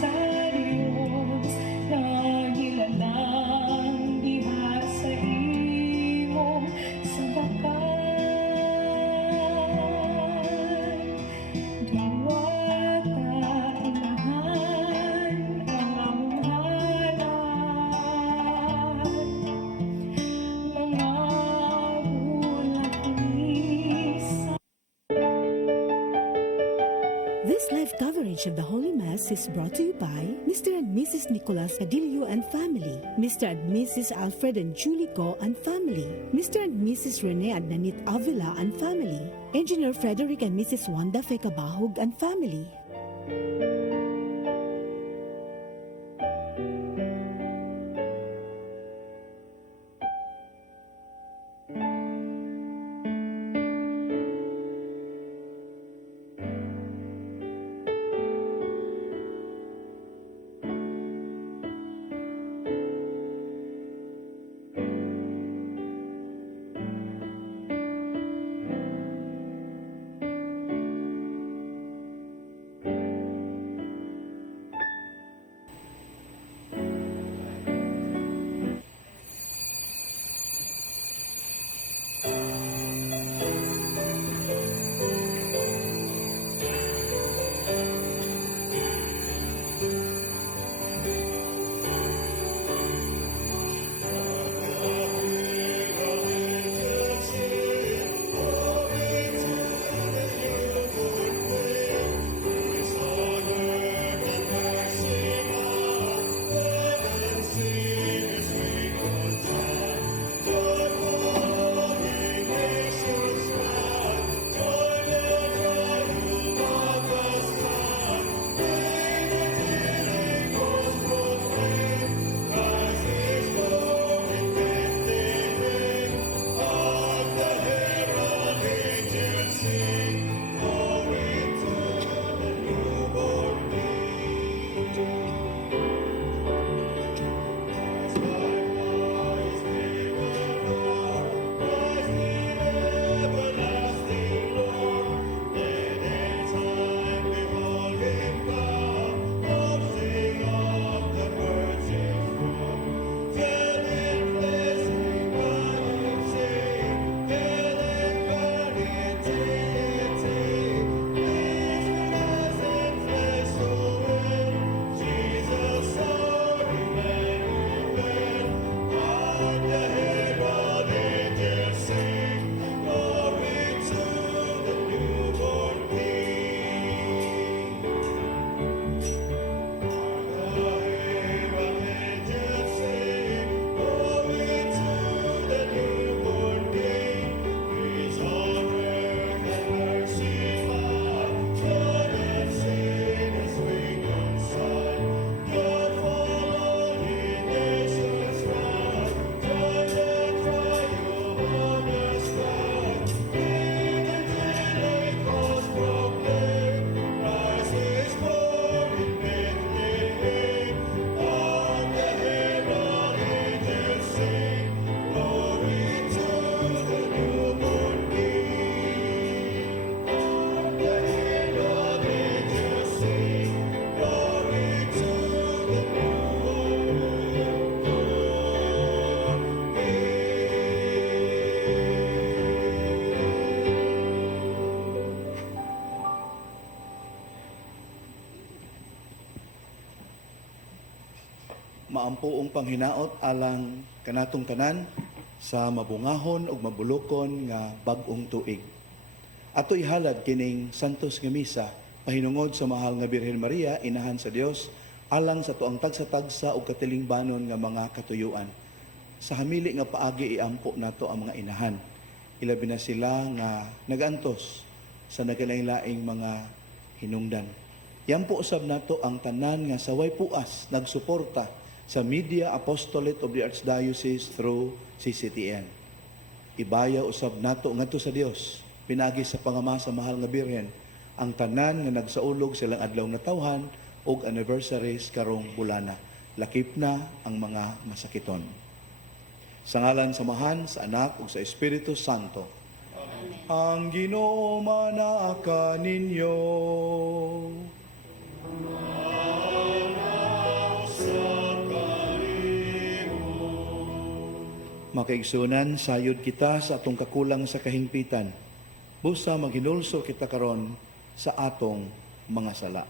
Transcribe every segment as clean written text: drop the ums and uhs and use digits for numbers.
sa Dios, nagilalang diha sa imong sabakan. Diwata inahan ang among hanap, mga bulag ni sa. This live coverage of the Holy Mass is brought to you by Mr. and Mrs. Nicolas Cadillo and family, Mr. and Mrs. Alfred and Julie Go and family, Mr. and Mrs. Rene and Nanit Avila and family, Engineer Frederick and Mrs. Wanda Fekabahog and family. Maampuong panghinaot alang kanatong tanan sa mabungahon ug mabulokon nga bag-ong tuig. Ato ihalad kining santos nga misa pahinungod sa mahal nga Birhen Maria, inahan sa Dios, alang sa tuang tagsa-tagsa ug katilingbanon nga mga katuyuan. Sa hamili nga paagi iampo nato ang mga inahan. Ilabi na sila nga nagantos sa nagalaing-laing mga hinungdan. Yan po usab nato ang tanan nga saway puas nagsuporta sa Media Apostolate of the Archdiocese through CCTN. Ibaya usab nato ngadto sa Dios, pinagi sa pangamasa mahal nga Birhen, ang tanan nga nagsaulog silang adlaw na tawhan og anniversaries karong bulana. Lakip na ang mga masakiton. Sa ngalan samahan sa Anak ug sa Espiritu Santo. Amen. Ang Ginoo manaka ninyo. Amen. Makaigsunan, sayod kita sa atong kakulang sa kahingpitan. Busa maghinulso kita karon sa atong mga sala.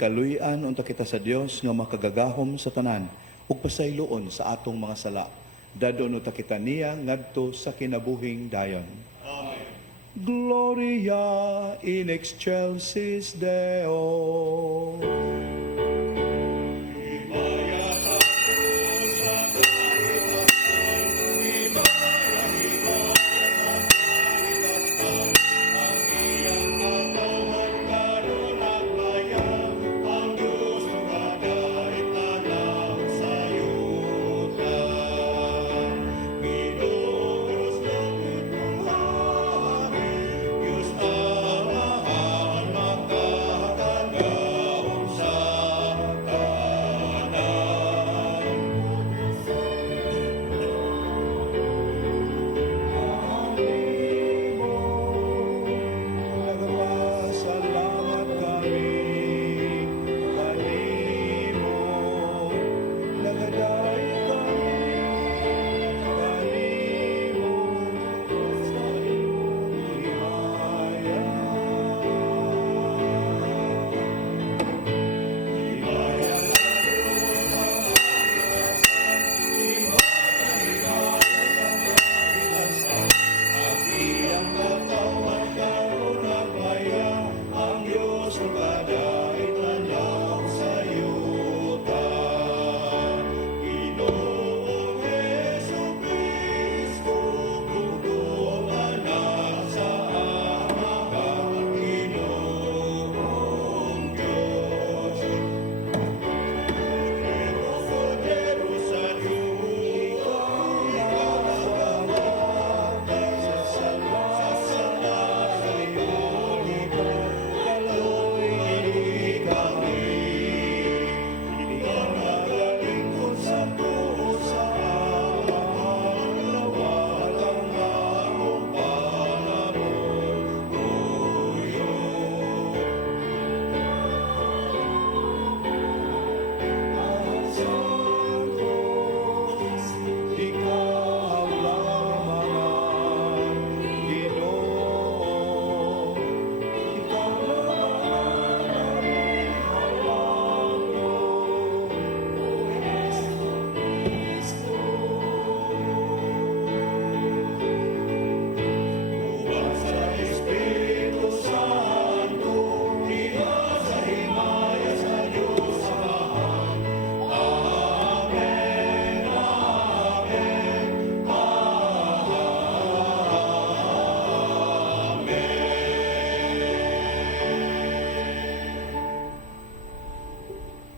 Kaluyan unta kita sa Dios nga makagagahom sa tanan ug pasayloon sa atong mga sala. Dadon unta kita niya ngadto sa kinabuhing dayon. Amen. Gloria in excelsis Deo.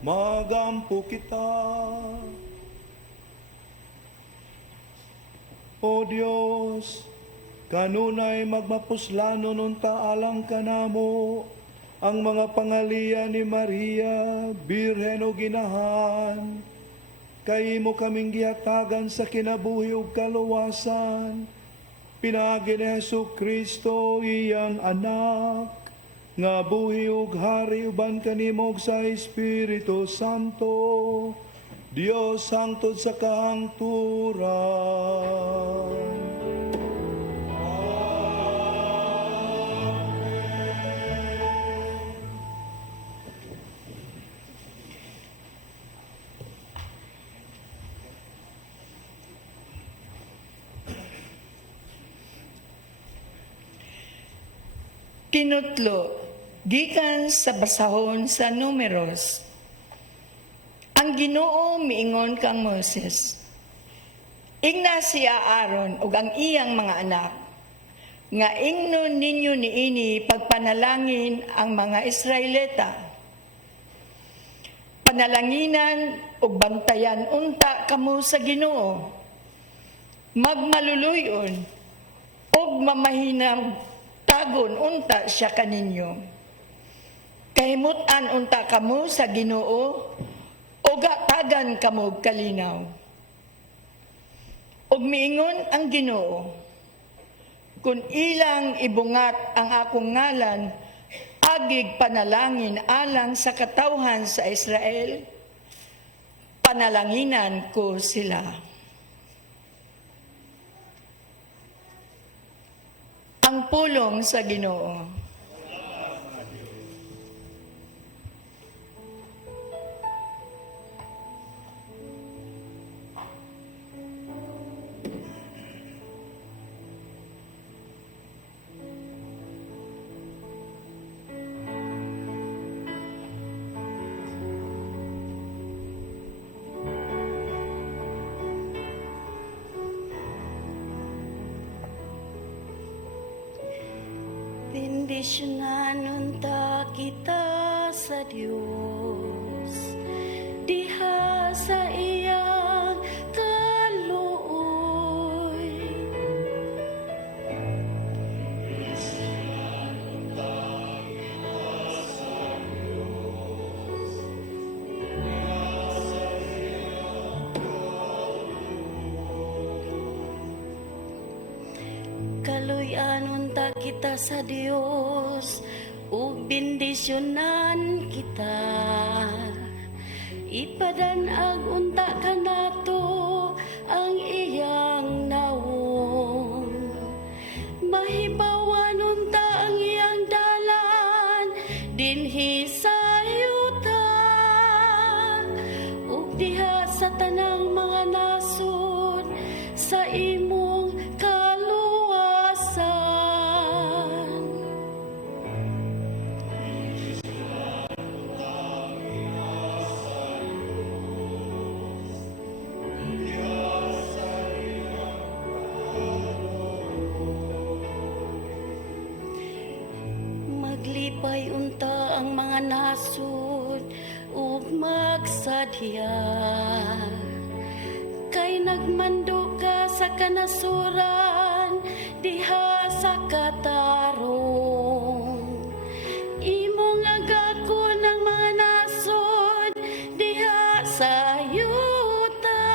Magampo kita, O Dios, kanunay magmapuslano nun taalang kanamo ang mga pangalian ni Maria, Birhen o Ginahan, kay mo kaming gihatagan sa kinabuhi ug kaluwasan, pinagi ni Jesucristo iyang anak, nga buhi ug hari uban kanimo sa Espiritu Santo, Dios hangtod sa kahangturan. Kinutlo, gikan sa basahon sa Numeros. Ang Ginoo miingon kang Moses, ingna siya Aaron ug ang iyang mga anak, nga ingnon ninyo niini pagpanalangin ang mga Israelita. Panalanginan ug bantayan unta kamo sa Ginoo. Magmaluluyon ug mamahinam tagon unta siya kaninyo. Kahimutan unta kamo sa Ginoo ug tagan kamo og kalinaw. Ug miingon ang Ginoo, kung ilang ibungat ang akong ngalan, agig panalangin alang sa katawhan sa Israel, panalanginan ko sila. Ang pulong sa Ginoo. Bendisyonan unta kita sa Dios, diha sa iyang kaluoy. Kaluyan unta kita sa Dios, ug bendisyonan kita. Ipadanag unta kanato ang iyang nawong. Mahibawan unta ang iyang dalan dinhi sa yuta, ug diha sa tanang mga nasod sa imong kaluwasan. Maglipay unta ang mga nasod ug magsadya, kay nagmando ka sa kanasuran diha sa katarong. Imong agakon ang mga nasod diha sa yuta.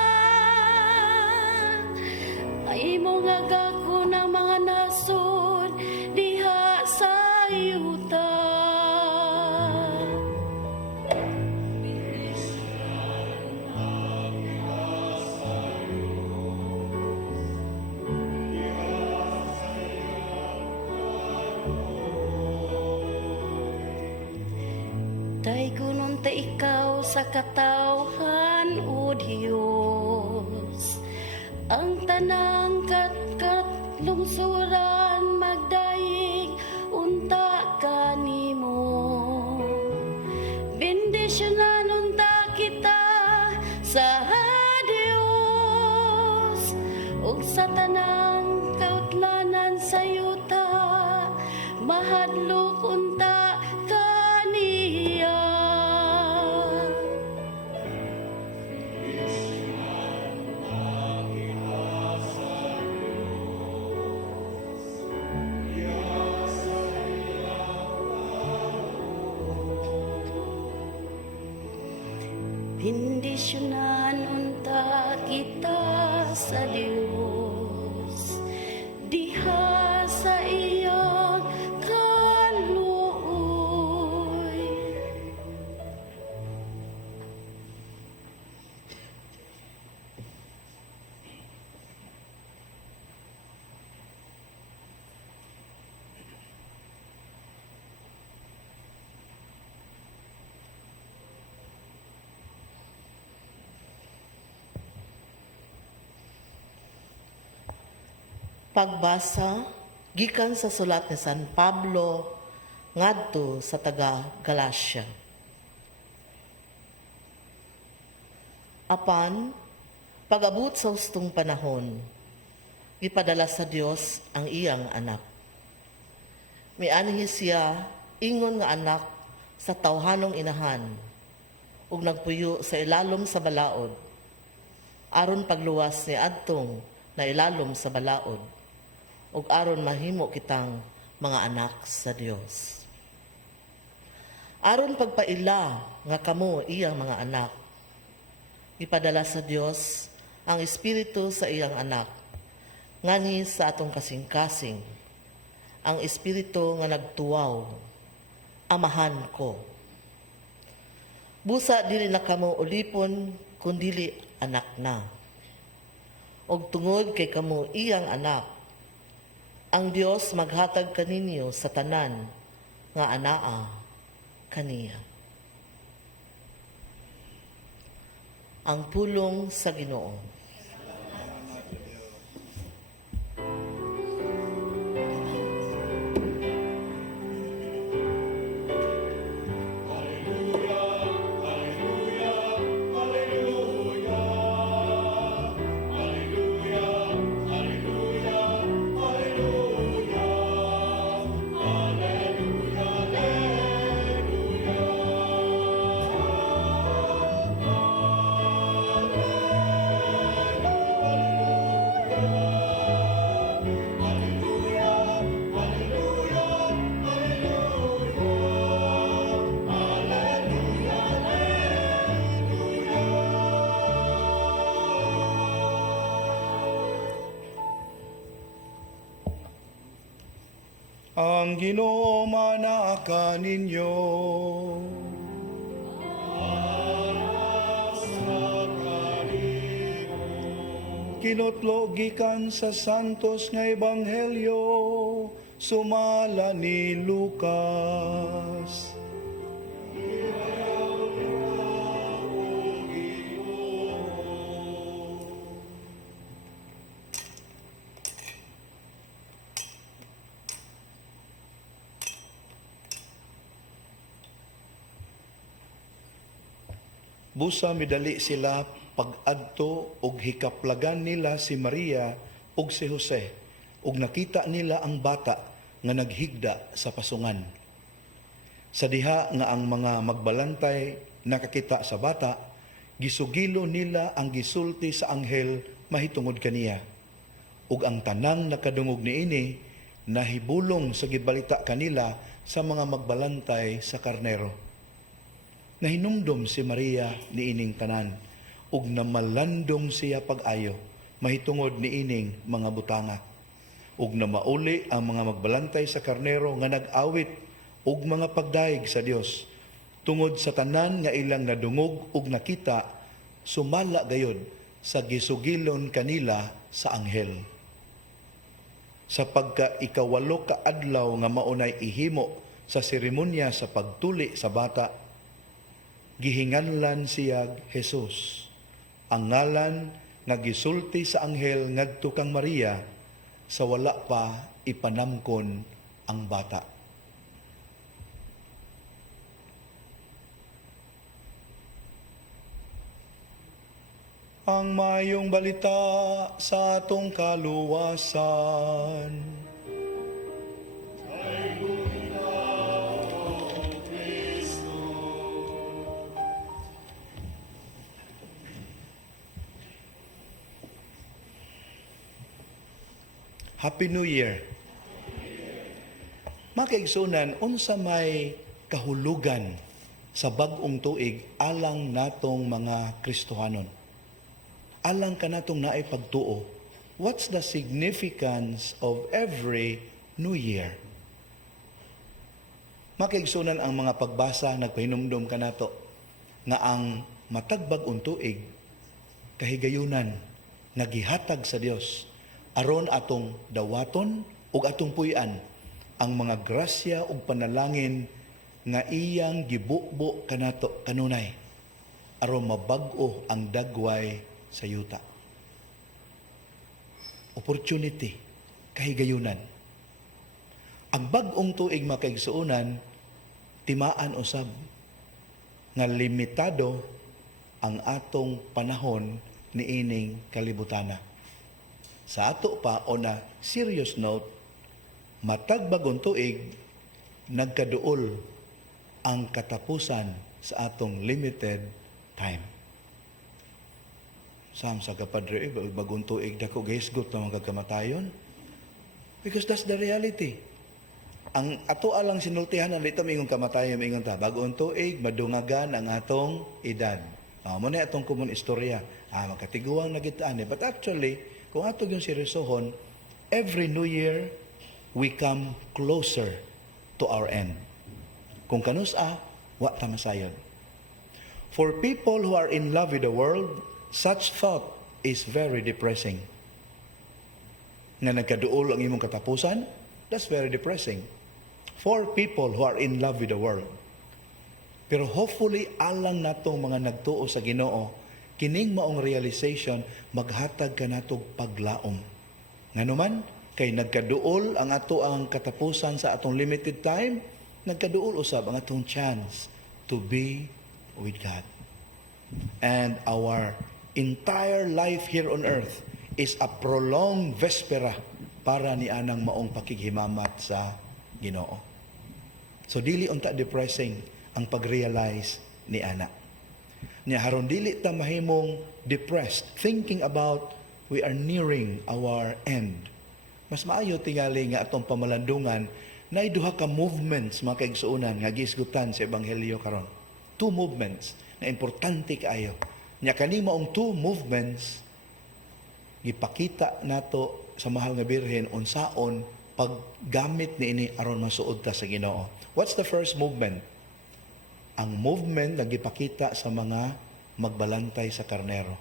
Imong agakon ang mga nasod diha sa yuta. Daygon unta ikaw sa katawhan, O Dios. Ang tanang katlungsuran magdaig unta kanimo. Bendisyonan unta kita sa Dios, ug sa tanang kautlanan sa yuta, mahadlok unta kaniya. Bendisyonan unta kita sa Dios, diha sa iyang kaluoy. Pagbasa gikan sa sulat ni San Pablo ngadto sa taga Galacia. Apan, pag-abot sa hustong panahon, ipadala sa Dios ang iyang anak. Mianhi siya ingon nga anak sa tawhanong inahan ug nagpuyo sa ilalom sa balaod aron pagluwas ni adtong na ilalom sa balaod ug aron mahimo kitang mga anak sa Dios. Aron pagpaila nga kamo iyang mga anak, ipadala sa Dios ang Espiritu sa iyang anak, ngani sa atong kasing-kasing, ang Espiritu nga nagtuwaw, amahan ko. Busa dili na kamo ulipon, kundili anak na. Og tungod kay kamo iyang anak, ang Dios maghatag kaninyo sa tanan nga anaa kaniya. Ang pulong sa Ginoo. Ang Ginoo manaka ninyo. Kinutlo gikan sa santos nga ebanghelyo sumala ni Lucas. Busa midali sila pag-adto og hikaplagan nila si Maria ug si Jose ug nakita nila ang bata nga naghigda sa pasungan. Sa diha nga ang mga magbalantay nakakita sa bata, gisugilo nila ang gisulti sa anghel mahitungod kaniya. Ug ang tanang nakadungog niini nahibulong sa gibalita kanila sa mga magbalantay sa karnero. Nahinumdom si Maria niining tanan ug namalandong siya pag-ayo mahitungod niining mga butanga ug namauli ang mga magbalantay sa karnero nga nag-awit ug mga pagdaig sa Dios tungod sa tanan nga ilang nadungog ug nakita sumala gayod sa gisugilon kanila sa anghel. Sa pagka ikawalo ka adlaw nga maunay ihimo sa seremonya sa pagtuli sa bata, gihinganlan siya Jesus. Ang ngalan nga gisulti sa anghel ngadto kang Maria sa wala pa ipanamkon ang bata. Ang mayong balita sa atong kaluwasan. Happy New Year. Makaigsunan, unsa may kahulugan sa bag-ong tuig alang natong mga Kristohanon. Alang ka natong naay pagtuo. What's the significance of every New Year? Makaigsunan ang mga pagbasa, nagpahinumdum ka nato nga ang matag bag-ong tuig kahigayunan nagihatag sa Dios aron atong dawaton ug atong puy-an ang mga grasya ug panalangin nga iyang gibukbo kanato kanunay aron mabag-o ang dagway sa yuta. Opportunity, kahigayunan. Ang bag-ong tuig makaigsuunan, timaan usab nga limitado ang atong panahon ni ining kalibutana. Sa ato pa, on a serious note, matag bagong tuig, nagkaduol ang katapusan sa atong limited time. Sam sa kapadre, bagong tuig dako gahisgot na mga kamatayon. Because that's the reality. Ang ato alang sinultihan ang lito mingong kamatayon, mingong ta, bagong tuig, madungagan ang atong edad. Mo na atong common istorya. Makatiguang nagitaan. But actually, kung ato yung seryosohon, every New Year, we come closer to our end. Kung kanusa, wa ta masayon. For people who are in love with the world, such thought is very depressing. Nga nagkaduol ang imong katapusan, that's very depressing. For people who are in love with the world. Pero hopefully, alang natong mga nagtuo sa Ginoo, kining maong realization, maghatag ka natong paglaom. Nga naman, kay nagkaduol ang ato ang katapusan sa atong limited time, nagkaduol usab ang atong chance to be with God. And our entire life here on earth is a prolonged vespera para ni anang maong pakighimamat sa Ginoo. So dili unta depressing ang pag-realize ni ana. Nya haron dili ta mahimong depressed thinking about we are nearing our end. Mas maayo tingali nga atong pamalandungan na duha ka movements mga kaigsuonan nga giisgutan sa ebanghelyo karon. Two movements na importante kaayo. Nya kani maong two movements gipakita nato sa mahal nga birhen unsaon paggamit niini aron masuod ta sa Ginoo. What's the first movement? Ang movement na gipakita sa mga magbalantay sa karnero.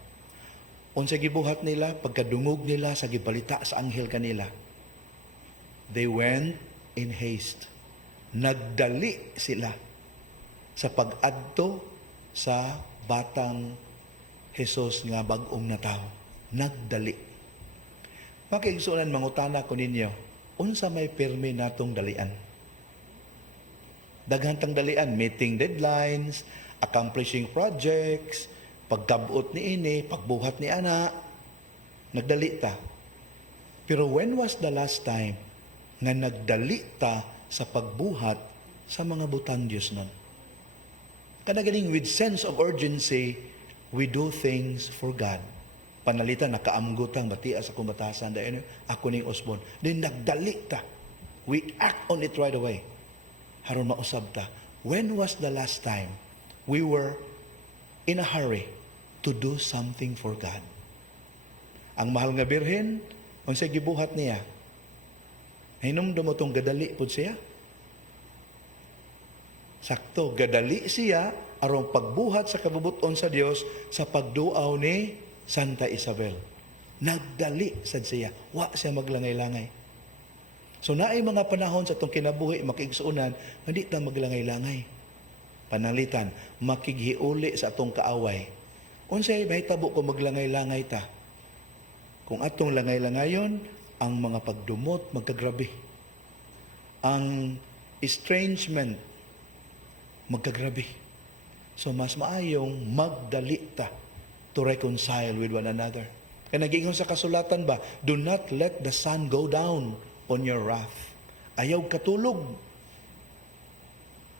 Unsa gibuhat nila pagkadungog nila sa gibalita sa anghel kanila. They went in haste. Nagdali sila sa pag-adto sa batang Jesus nga bag-ong natawo. Nagdali. Makiigsunan mangutana ko ninyo, unsa may pirmi natong dalian? Daghantang dalian, meeting deadlines, accomplishing projects, pagkabot ni ini, pagbuhat ni ana, nagdali ta. Pero when was the last time nga nagdali ta sa pagbuhat sa mga butang Diyos nun? Kanagaling with sense of urgency, we do things for God. Panalitan, nakaamgutang batia sa kumbatasan, dahil ako ning Osbon. Then nagdali ta. We act on it right away. Haron mausab ta. When was the last time we were in a hurry to do something for God? Ang mahal nga birhen, unsay gibuhat niya? Hinumdum mo tong gadali pud siya. Sakto, gadali siya aron pagbuhat sa kabubuton sa Dios sa pagduaw ni Santa Isabel. Nagdali sad siya. Wa siya maglangay-langay. So naay mga panahon sa itong kinabuhi, makiigsuunan, hindi ta maglangay-langay. Panalitan, makighiuli sa atong kaaway. Unsay mahitabo ko maglangay-langay ta? Kung atong langay-langayon, ang mga pagdumot magkagrabe. Ang estrangement magkagrabe. So mas maayong magdali ta to reconcile with one another. Kaya nag-iingon sa kasulatan ba, do not let the sun go down on your wrath. Ayaw katulog.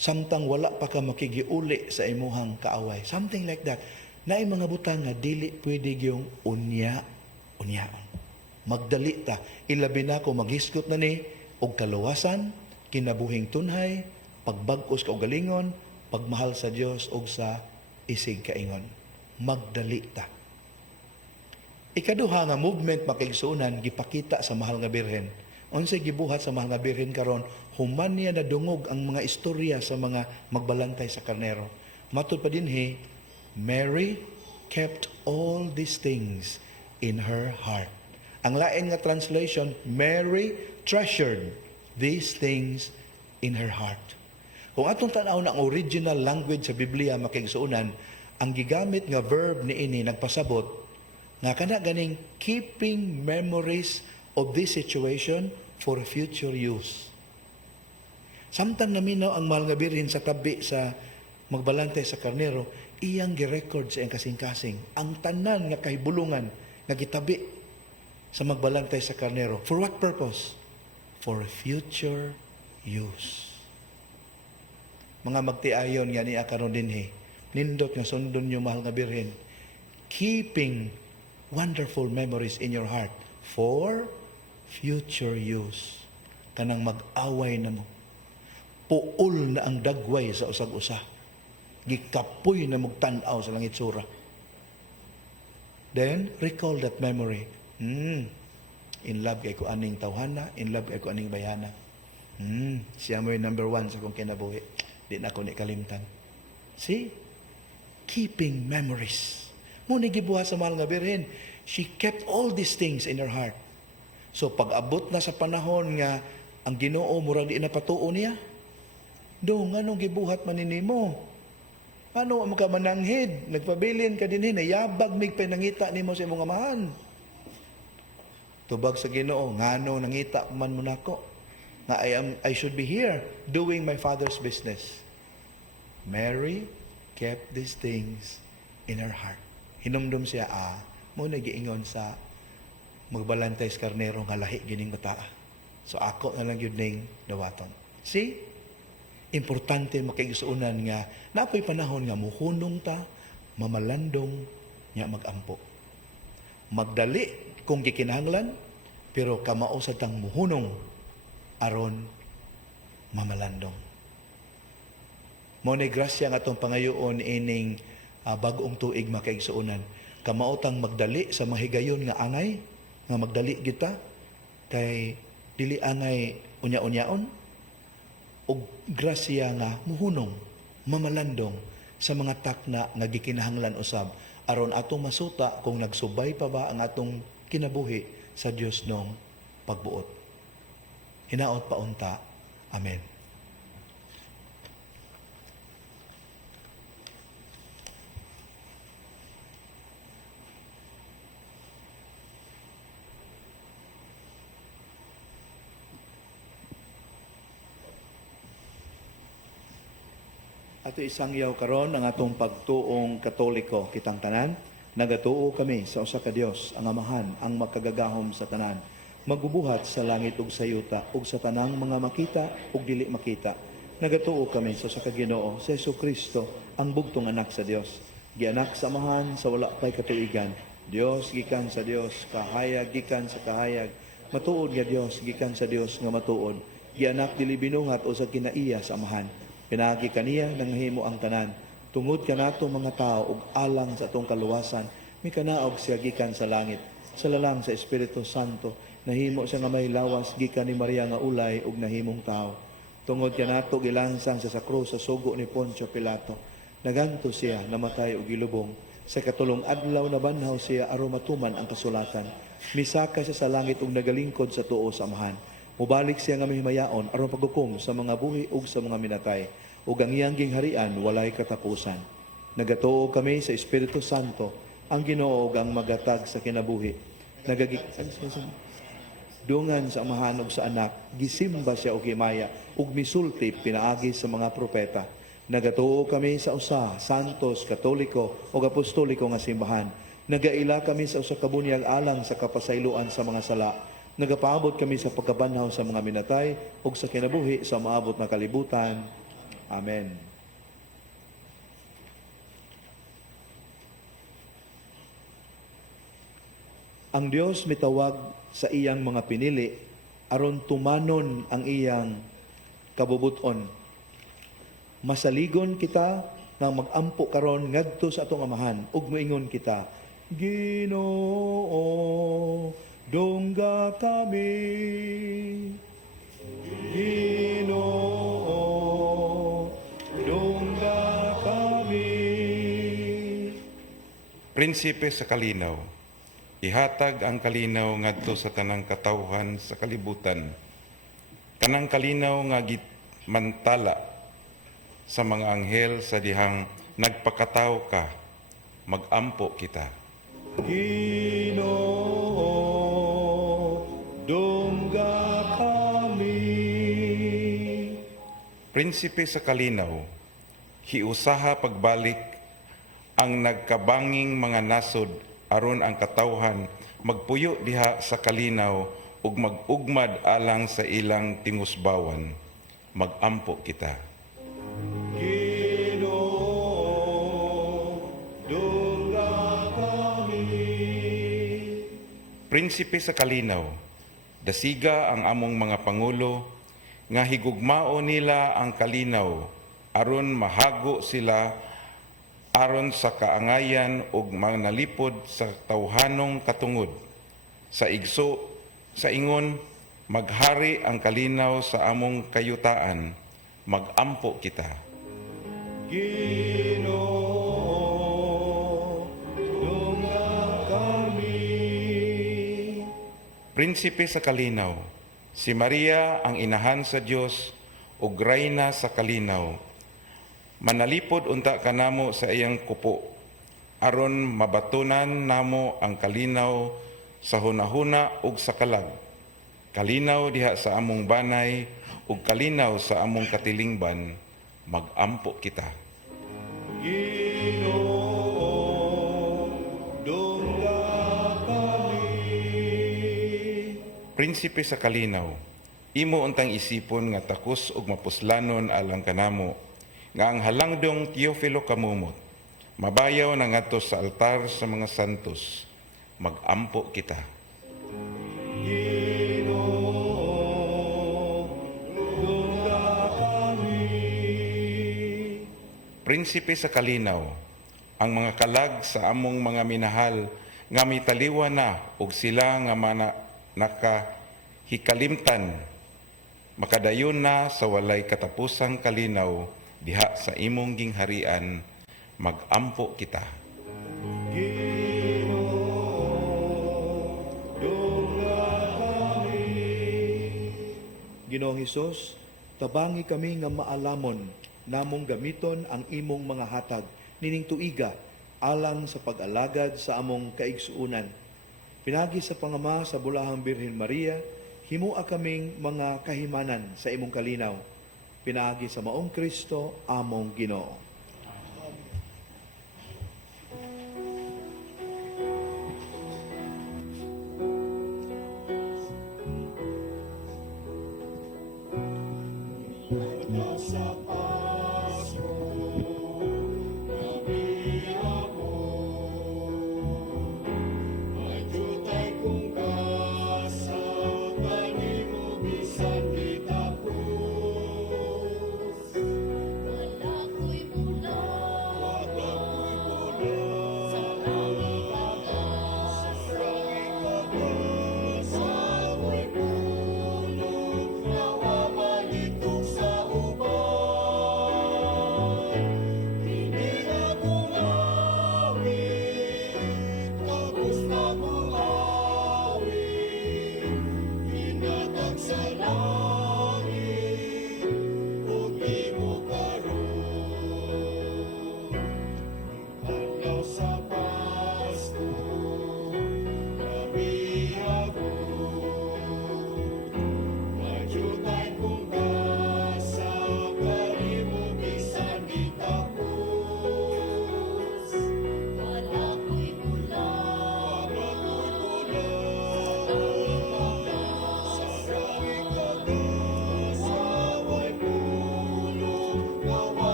Samtang wala pa ka makigiuli sa imuhang kaaway. Something like that. Naay mga butang nga dili pwede yung unya-unyaon. Magdali ta. Ilabi na ko maghisgot na ni og kaluwasan, kinabuhing tunhay, pagbag-os kaugalingon, pagmahal sa Dios og sa isig kaingon. Magdali ta. Ikaduha nga movement makigsunan gipakita sa mahal nga birhen. Unsay gibuhat sa mahal nga birhen karon, human niya nadungog ang mga istorya sa mga magbalantay sa karnero. Matud pa dinhi, Mary kept all these things in her heart. Ang lain nga translation, Mary treasured these things in her heart. Kung atong tanaw na ang original language sa Biblia makigsuunan, ang gigamit nga verb niini nagpasabot nga kana ganing keeping memories of this situation for future use. Samtang naminaw ang mahal nga birhen sa tabi sa magbalante sa karnero, iyang gi-record sa iyang kasing-kasing ang tanan nga kahibulungan nga gitabi sa magbalantay sa karnero. For what purpose? For future use. Mga magtiayon nga niya karon dinhi, nindot nga sundon niyo mahal nga birhen, keeping wonderful memories in your heart for future use. Kanang mag-away na mo. Puol na ang dagway sa usag-usa. Gikapoy na magtanaw sa langit sura. Then, recall that memory. In love kay ko aning tawhana, in love kay ko aning bayana. Siya mo yung number 1 sa kong kinabuhi. Di na ako ni kalimtan. See? Keeping memories. Muna gibuhat sa mahal nga birhen. She kept all these things in her heart. So, pag-abot na sa panahon nga ang Ginoo murag di na patuo niya, dong, anong gibuhat maninimo? Ano ang ka mananghid? Nagpabilin ka din yabag mig pinangita nimo sa imong amahan. Tubag sa Ginoo, ngano nangita man mo nako? Na I should be here doing my Father's business. Mary kept these things in her heart. Hinumdum siya, mo nagiingon sa magbalantay sa karnero nga lahi gining bataa. So ako na lang yun ning dawaton. See? Importante makigsuunan nga napoy panahon nga muhunong ta, mamalandong nya magampo. Magdali kung gikinahanglan, pero kamao sa tang muhunong aron mamalandong. Mo ni grasya nga atong pangayoon ining bag-ong tuig makaigsuunan. Kamao tang magdali sa mahigayon nga angay, nga magdali kita kay dili angay unya-unyaon og grasya nga muhunong mamalandong sa mga takna nga gikinahanglan usab aron atong masuta kung nagsubay pa ba ang atong kinabuhi sa Dios nung pagbuot. Hinaot pa unta. Amen. Ato isangyaw karon ang atong pagtuong Katoliko kitang tanan. Nagatuo kami sa usa ka Dios, ang Amahan, ang makagagahom sa tanan, magbubuhat sa langit ug sa yuta ug sa tanang mga makita ug dili makita. Nagatuo kami sa usa ka Ginoo, sa Jesucristo, ang bugtong anak sa Dios. Gianak sa Amahan sa wala pay katuigan. Dios gikan sa Dios, kahayag gikan sa kahayag. Matuod nga Dios gikan sa Dios nga matuod. Gianak dili binuhat o sa kinaiya sa Amahan. Pinagi kaniya nanghimo ang tanan. Tungod kanato mga tao ug alang sa atong kaluwasan, mi kanaog siya gikan sa langit. Sa lalang sa Espiritu Santo, nahimo siya nga may lawas gikan ni Maria nga ulay ug nahimong tao. Tungod kanato gilansang sa krus sa sugo ni Poncio Pilato. Naganto siya namatay ug gilubong. Sa katulong adlaw na banhaw siya aron matuman ang kasulatan. Misaka siya sa langit ug nagalingkod sa tuo sa Amahan. Mubalik siya nga mahimayaon aron paghukom sa mga buhi ug sa mga minatay. Ug ang iyang gingharian walay katapusan. Nagatuo kami sa Espiritu Santo, ang Ginoo ug ang magatag sa kinabuhi. Dungan sa Amahan ug sa Anak, gisimba siya og himaya ug misulti pinaagi sa mga propeta. Nagatuo kami sa usa, santos, katoliko ug apostoliko nga simbahan. Nagaila kami sa usa ka bunyag alang sa kapasayloan sa mga sala. Nagapaabot kami sa pagkabanhaw sa mga minatay ug sa kinabuhi sa maabot na kalibutan. Amen. Ang Dios mitawag sa iyang mga pinili aron tumanon ang iyang kabubuton. Masaligon kita nga mag-ampo karon ngadto sa atong Amahan ug moingon kita, Ginoo, dungga kami. Ginoo, dungga kami. Prinsipe sa kalinaw, ihatag ang kalinaw ngadto sa tanang katawhan sa kalibutan. Kanang kalinaw nga gitmantala sa mga anghel sa dihang nagpakataw ka, magampo kita. Ginoo, dungga kami. Prinsipe sa kalinaw, hiusaha pagbalik ang nagkabanging mga nasod aron ang katawhan magpuyo diha sa kalinaw ug mag-ugmad alang sa ilang tingusbawan. Magampo kita. Prinsipe sa kalinaw, dasiga ang among mga pangulo nga higugmao nila ang kalinaw aron mahago sila aron sa kaangayan ug manalipod sa tawhanong katungod. Sa igso, sa ingon, maghari ang kalinaw sa among kayutaan, magampo kita. Prinsipe sa kalinaw, si Maria ang inahan sa Dios ug reyna sa kalinaw. Manalipod unta kanamo sa iyang kupo aron mabatunan namo ang kalinaw sa hunahuna ug sa kalag. Kalinaw diha sa among banay ug kalinaw sa among katilingban, magampo kita. Prinsipe sa kalinaw, imo untang isipon nga takos ug mapuslanon alang kanamo, nga ang halangdong Teofilo kamumot, mabayaw na ngadto sa altar sa mga santos, magampo kita. Prinsipe sa kalinaw, ang mga kalag sa among mga minahal nga mitaliwa na ug sila nga nakahikalimtan, makadayon na sa walay katapusang kalinaw diha sa imong gingharian, magampo kita. Ginoong Hesus, tabangi kami nga maalamon namong gamiton ang imong mga hatag nining tuiga alang sa pag-alagad sa among kaigsuunan. Pinagi sa pangama sa Bulahang Birhen Maria, himua kaming mga kahimanan sa imong kalinaw. Pinagi sa maong Kristo, among Ginoo. Wala ko'y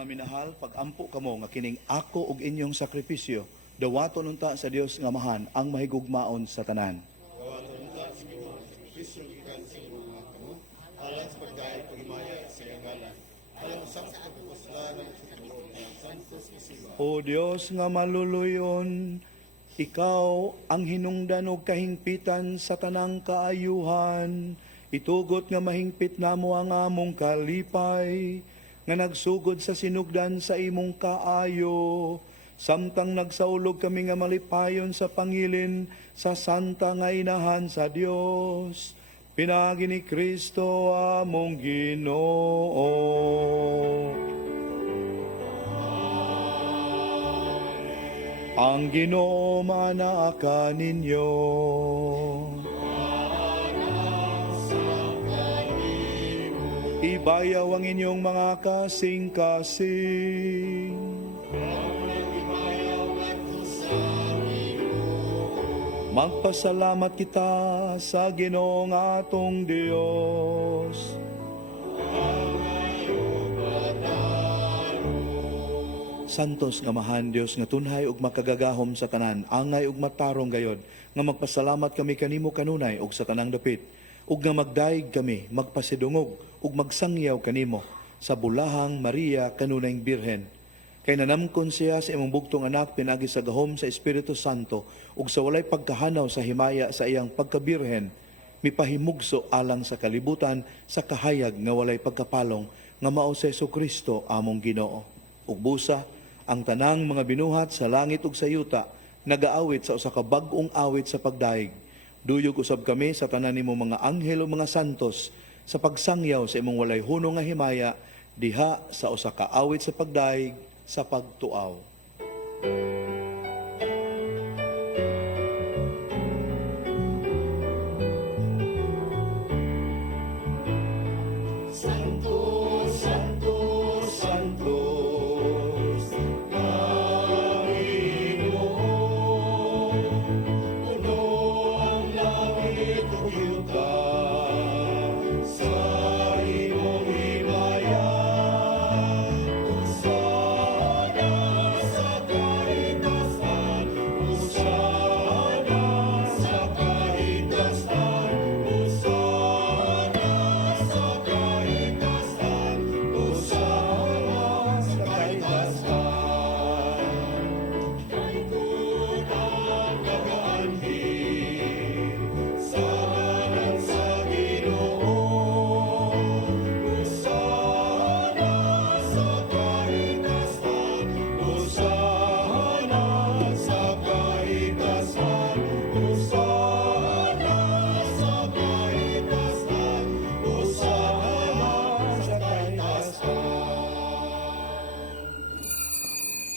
Mga minahal, pag-ampo kamo nga kining ako ug inyong sakripisyo, dawaton unta sa Dios nga Amahan ang mahigugmaon sa tanan. O Dios nga maluluyon, ikaw ang hinungdan og kahingpitan sa tanang kaayuhan, itugot nga mahingpit namo ang among kalipay, nga nagsugod sa sinugdan sa imong kaayo, samtang nagsaulog kami nga malipayon sa pangilin sa santa nga inahan sa Dios. Pinagi ni Kristo among Ginoo. Ang Ginoo manaa ninyo. Ibayaw ang inyong mga kasing-kasing. Magpasalamat kita sa Ginoong atong Dios. Santos nga mahan Dios nga tunhay ug makagagahom sa tanan, angay ug matarong gayod, nga magpasalamat kami kanimo kanunay ug sa tanang dapit, ug nga magdaig kami, magpasidungog ug magsangyaw kanimo sa bulahang Maria kanunayng Birhen. Kay nanamkon siya sa imong bugtong anak pinagi sa gahom sa Espiritu Santo ug sa walay pagkahanaw sa himaya sa iyang pagkabirhen, mipahimugso alang sa kalibutan sa kahayag nga walay pagkapalong nga mao si Jesucristo among Ginoo. Ug busa ang tanang mga binuhat sa langit ug sa yuta nagaawit sa usa ka bag-ong awit sa pagdaig. Duyog usab kami sa tanan nimo mga anghel o mga santos sa pagsangyaw sa imong walay hunong nga himaya diha sa usa ka awit sa pagdaig sa pagtuaw.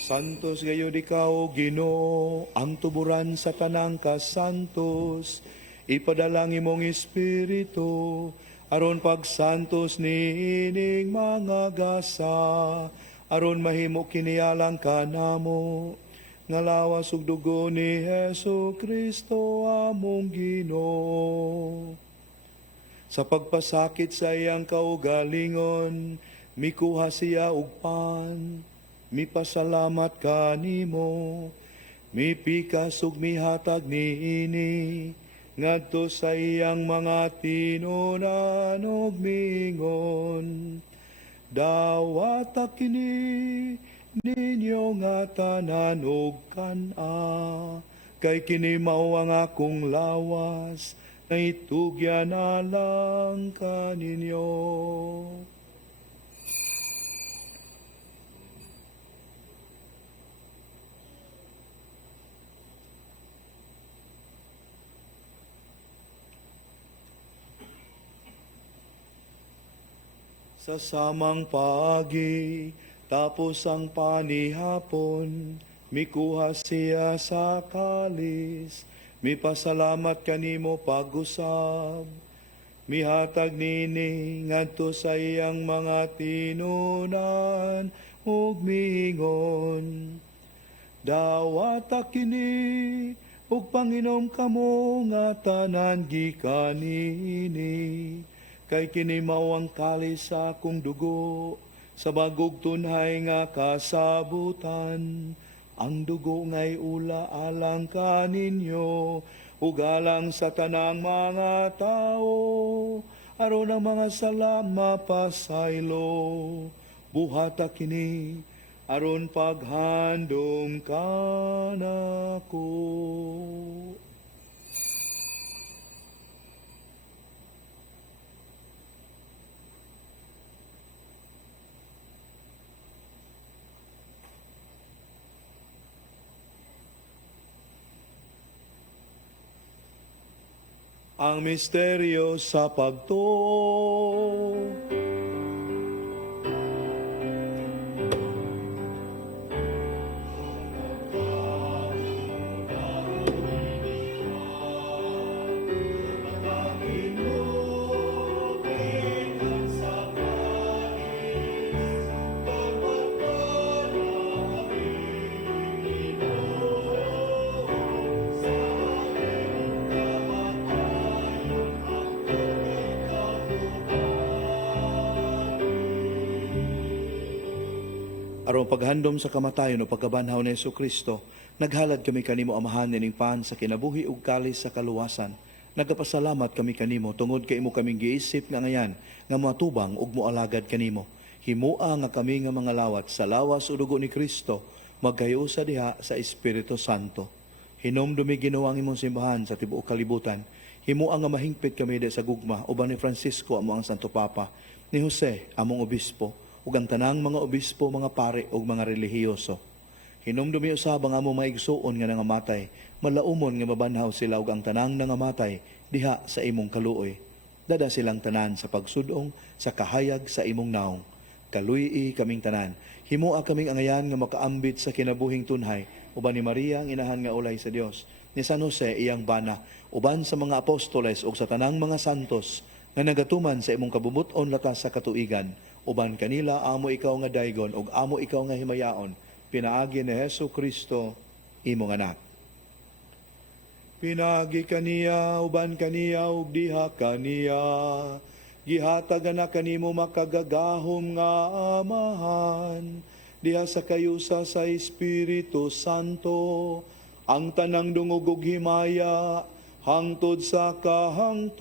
Santos gayud ikaw, Ginoo, ang tuburan sa tanang kasantos, ipadalangin mong Espiritu, aron pagsantos ni ining mga gasa, aron mahimo kinialang kanamo, nga lawas ug dugo ni Hesu Kristo among Ginoo. Sa pagpasakit sa iyang kaugalingon, mikuha siya og pan, mipasalamat kanimo, mipikas ug mihatag niini ngadto sa iyang mga tinunan ug mingon. Dawata kini ninyo nga tanan ug kan-a, kay kini mao ang akong lawas na itugyan alang kaninyo. Sa samang pagi, tapos ang panihapon, mikuha siya sa kalis, mipasalamat kanimo pag-usab, mihatag nini ngadto sa iyang mga tinunan ug miingon. Dawata kini ug panginom kamo nga tanan gikan niini. Kay kini mao ang kalis sa akong dugo sa bagog tunhay nga kasabutan. Ang dugo nga'y ula alang kaninyo, ugalang sa tanang mga tao, aron ang mga salama pasaylo. Buhata kini, aron paghandom kanako. Ang misteryo sa pagto. Aron paghandom sa kamatayon o pagkabanhaw ni Jesucristo, naghalad kami kanimo amahan nining pan sa kinabuhi ug kalis sa kaluwasan. Nagapasalamat kami kanimo tungod kay imo kaming giisip nga ngayan nga matubang ug moalagad kanimo. Himua nga kami nga mga lawat sa lawas o dugo ni Kristo magkayusa diha sa Espiritu Santo. Hinomdumi Ginoo ang imong simbahan sa tibuok kalibutan. Himua nga mahingpit kami di sa gugma uban ni Francisco amo ang Santo Papa, ni Jose among obispo, ug ang tanang mga obispo, mga pare ug mga relihiyoso. Hinumdumi usab ang amo maigsuon nga nangamatay, malaumon nga mabanhaw sila ug ang tanang nangamatay diha sa imong kaluoy. Dada silang tanan sa pagsudong sa kahayag sa imong naong. Kaluyi kaming tanan. Himua kaming angayan nga makaambit sa kinabuhing tunhay uban ni Maria ang inahan nga ulay sa Dios, ni San Jose iyang bana, uban sa mga apostoles ug sa tanang mga santos nga nagatuman sa imong kabubut-on lakas sa katuigan. Uban kanila amo ikaw nga daygon ug amo ikaw nga himayaon, pinaagi ni Jesucristo imong anak. Pinaagi kaniya uban kaniya ug diha kaniya, gihatag na kanimo makagagahom nga amahan, diha sa kayusa sa Espiritu Santo, ang tanang dungog ug himaya hangtod sa kahangturan.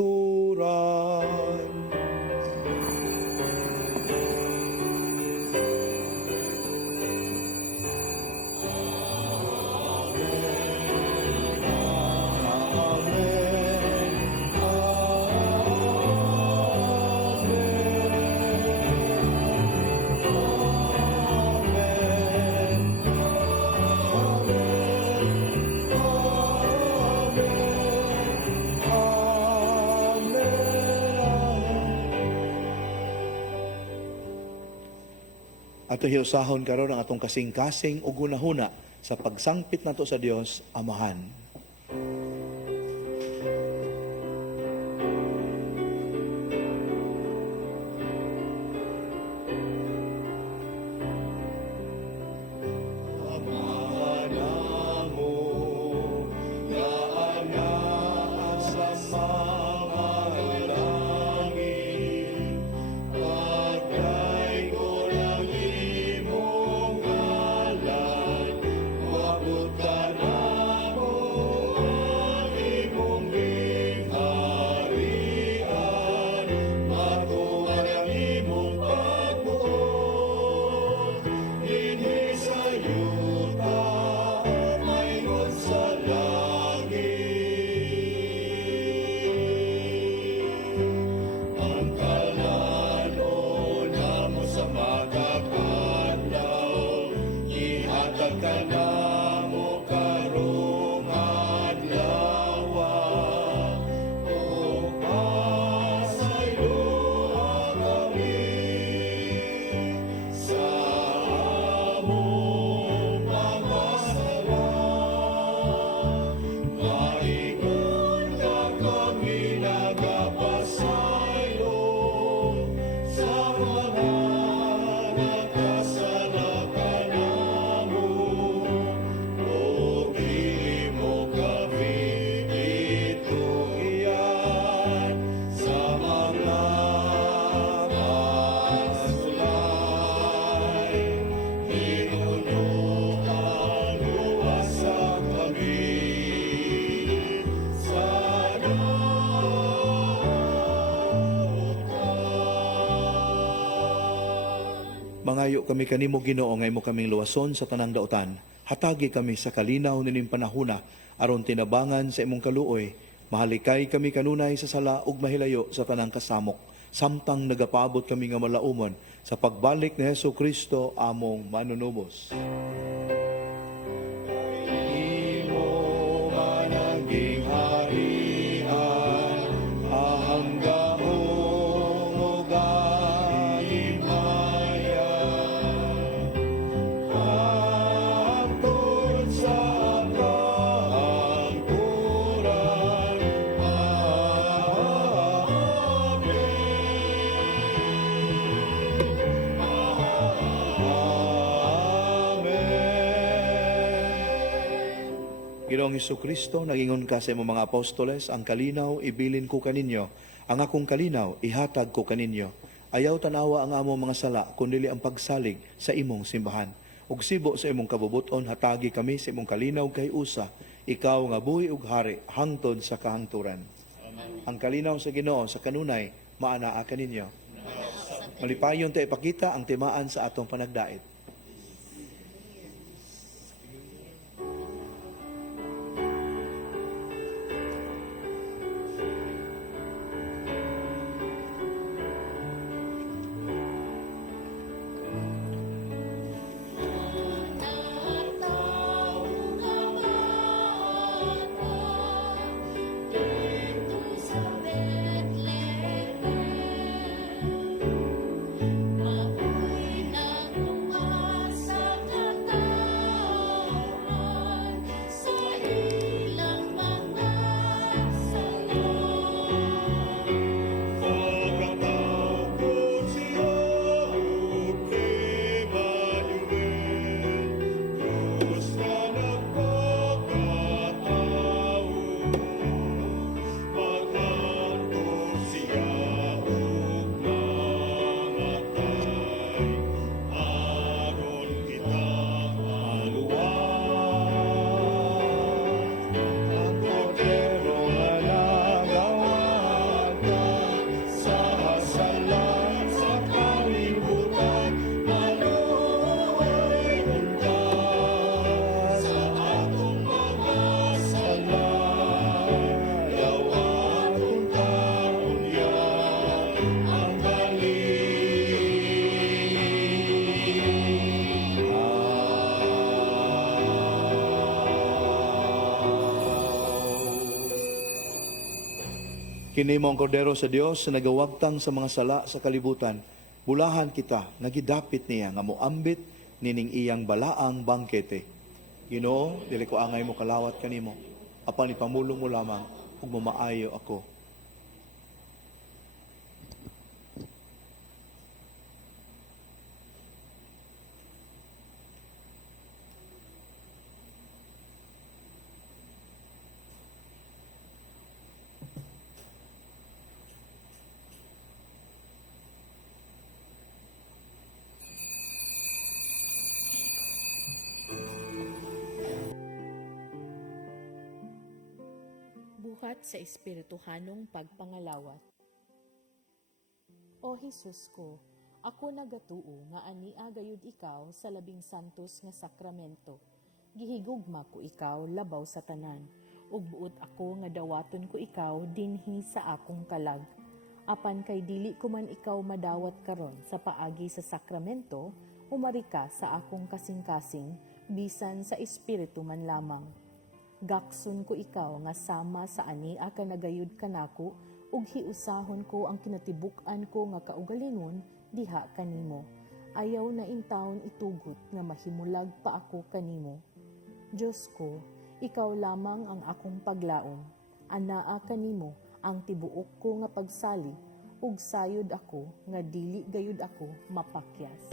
Ato hiusahon karon ang atong kasing-kasing ug hunahuna sa pagsangpit nato sa Dios Amahan. Mangayo kami kanimo Ginoo nga imo kaming luwason sa tanang daotan. Hatagi kami sa kalinaw nining panahona aron tinabangan sa imong kaluoy. Mahalikay kami kanunay sa sala ug mahilayo sa tanang kasamok. Samtang nagapaabot kami nga malaumon sa pagbalik ni Hesus Kristo among manunubos. Imo managing harian, ahanggaong ug alimayan. Hangtod sa kaangkuran, Ginoong Hesukristo, nagingon ka sa imong mga apostoles, ang kalinaw ibilin ko kaninyo, ang akong kalinaw ihatag ko kaninyo. Ayaw tanawa ang among mga sala, kundi ang pagsalig sa imong simbahan. Ug sibo sa imong kabubuton, hatagi kami sa imong kalinaw kay usa, ikaw nga buhi ug hari, hangtod sa kahangturan. Ang kalinaw sa Ginoo sa kanunay, maanaa kaninyo. Malipayon tayo ipakita ang timaan sa atong panagdait. Kini mo ang kordero sa Dios sa nagawagtang sa mga sala sa kalibutan. Bulahan kita, nagidapit niya nga moambit nining iyang balaang bangkete. Ginoo, dili ko angay mo kalawat kanimo. Apan ipamulong mo lamang ug mamaayo ako. Buhat sa espirituhanong pagpangalawat. O Jesus ko, ako nagatuo nga ania gayud ikaw sa labing santos nga sakramento. Gihigugma ko ikaw labaw sa tanan, ug buot ako nga dawaton ko ikaw dinhi sa akong kalag. Apan kay dili ko man ikaw madawat karon sa paagi sa sakramento, umari ka sa akong kasing-kasing, bisan sa espiritu man lamang. Gakson ko ikaw nga sama sa ania ka nagayud kanako ug hiusahon ko ang kinatibuk-an ko nga kaugalingon diha kanimo. Ayaw na intawon itugot nga mahimulag pa ako kanimo. Diyos ko, ikaw lamang ang akong paglaom. Anaa kanimo ang tibuok ko nga pagsalig ug sayod ako nga dili gayud ako mapakyas.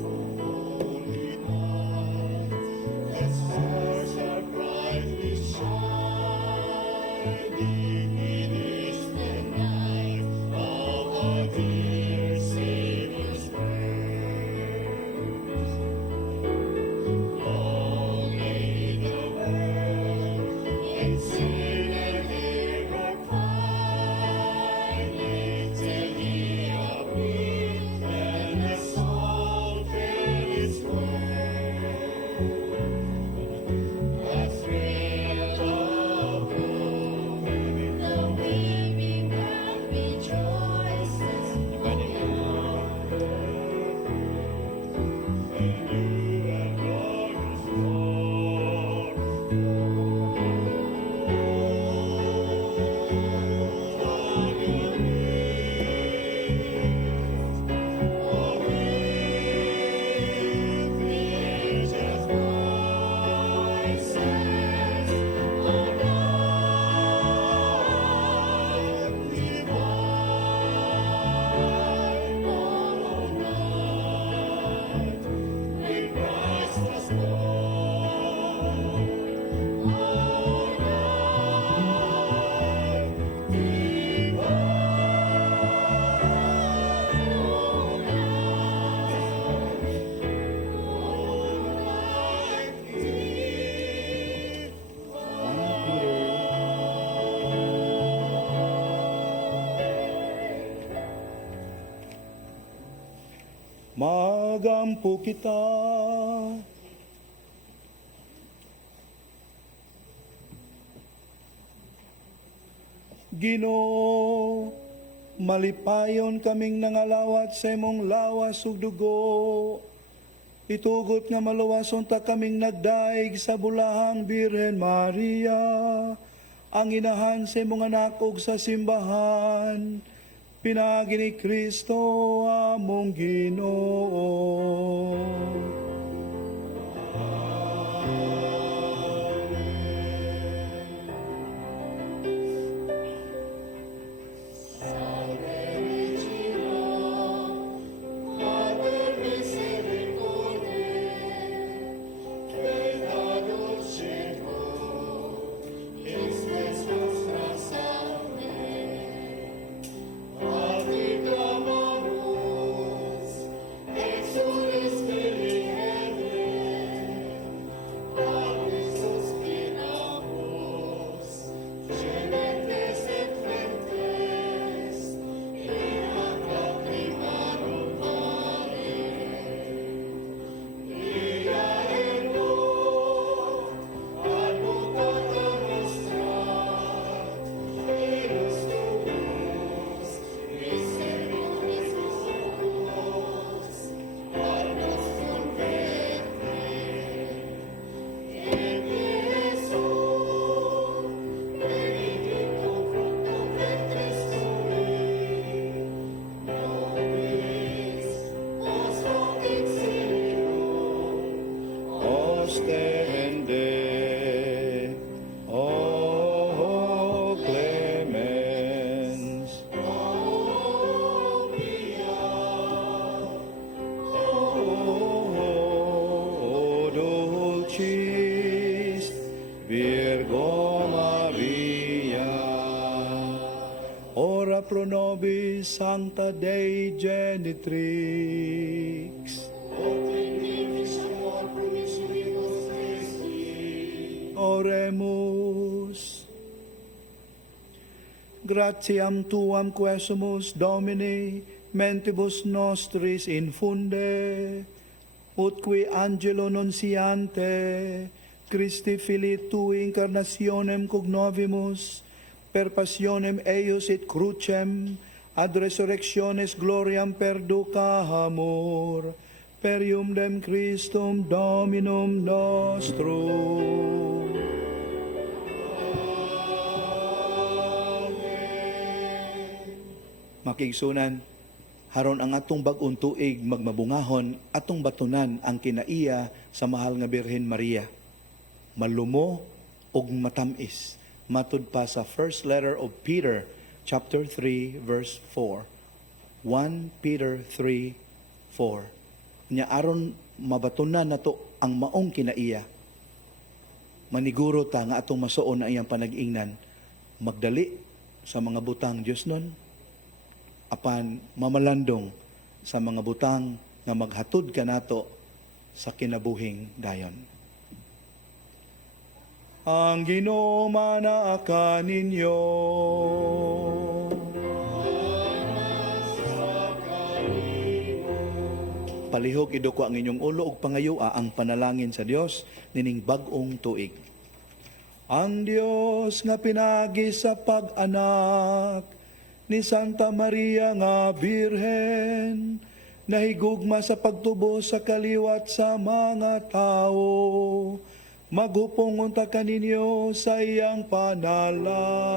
magampo kita. Ginoo, malipayon kaming nangalawat sa imong lawas ug dugo. Itugot nga maluwason ta kaming nagdaig sa bulahang Birhen Maria, ang inahan sa imong anak ug sa simbahan, pinagi ni Kristo among Ginoo. Ostende, O clemens, O dulcis Virgo Maria, ora pro nobis Sancta Dei Genitrix, Oremus. Gratiam tuam quesumus Domini, mentibus nostris infunde, ut qui angelo nunciante, Christi Filii tui incarnationem cognovimus, per passionem eius et crucem, ad resurrectionis gloriam perducahamur, per iumdem Christum Dominum nostrum. Makigsunan, haron ang atong bag-ong tuig magmabungahon, atong batunan ang kinaiya sa mahal nga Birhen Maria. Malumo ug matamis, matud pa sa first letter of Peter, chapter 3, verse 4. 1 Peter 3:4. Nya aron mabatunan nato ang maong kinaiya. Maniguro ta nga atong masuon ang iyang panag-ingnan, magdali sa mga butang Dios nun, apan mamalandong sa mga butang nga maghatod kanato sa kinabuhing dayon. Ang Ginoo manaa ninyo. Palihog idoko ang inyong ulo ug pangayua ang panalangin sa Dios nining bag-ong tuig. Ang Dios nga pinagi sa pag-anak ni Santa Maria nga Birhen, nahigugma sa pagtubo sa kaliwat sa mga tao, magupong unta kaninyo sa iyang panalangin.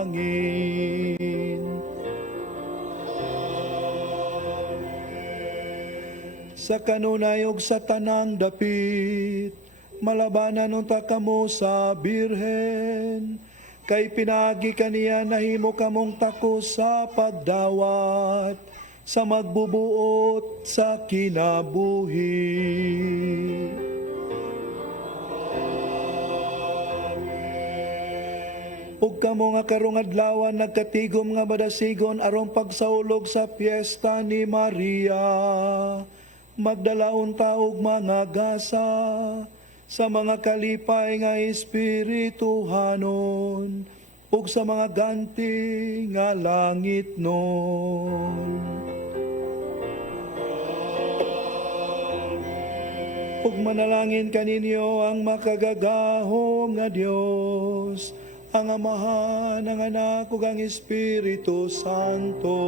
Sa kanunay ug sa tanang dapit, malabanan unta kamo sa Birhen, kay pinagi kaniya nahimo kamong tako sa pagdawat, sa magbubuot sa kinabuhi. Ug kamo nga karong adlawan nagkatigom nga madasigon aron pagsaulog sa piyesta ni Maria, magdalaon ta og mga gasa sa mga kalipay nga espirituhanon ug sa mga ganti nga langit nun. ug manalangin kaninyo ang makagagahom nga Dios, ang Amahan, ang Anak, ug ang Espiritu Santo.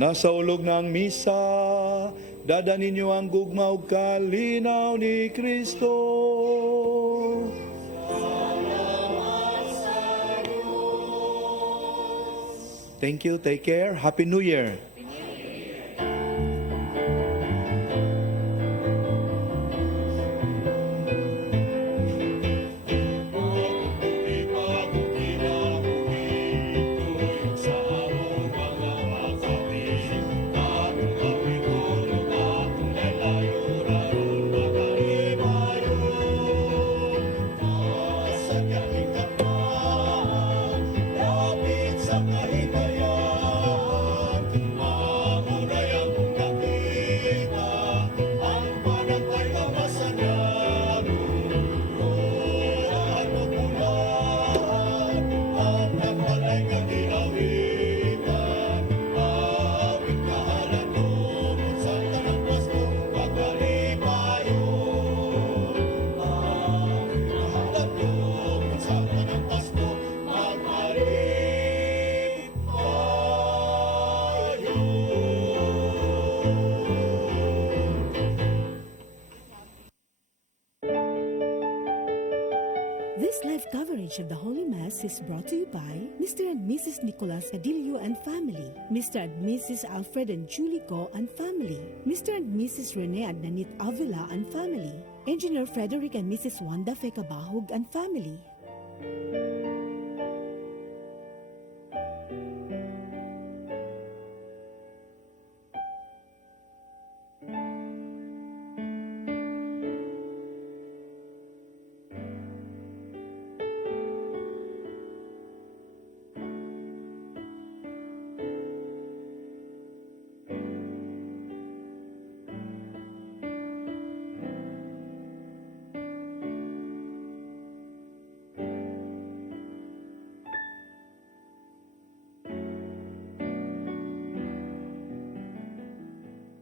Nasa ulog ng misa, dada ninyo ang gugma ug kalinaw ni Kristo. Thank you, take care, Happy New Year. This live coverage of the Holy Mass is brought to you by Mr. and Mrs. Nicolas Cadillo and family, Mr. and Mrs. Alfred and Julie Go and family, Mr. and Mrs. Rene and Nanit Avila and family, Engineer Frederick and Mrs. Wanda Fekabahog and family.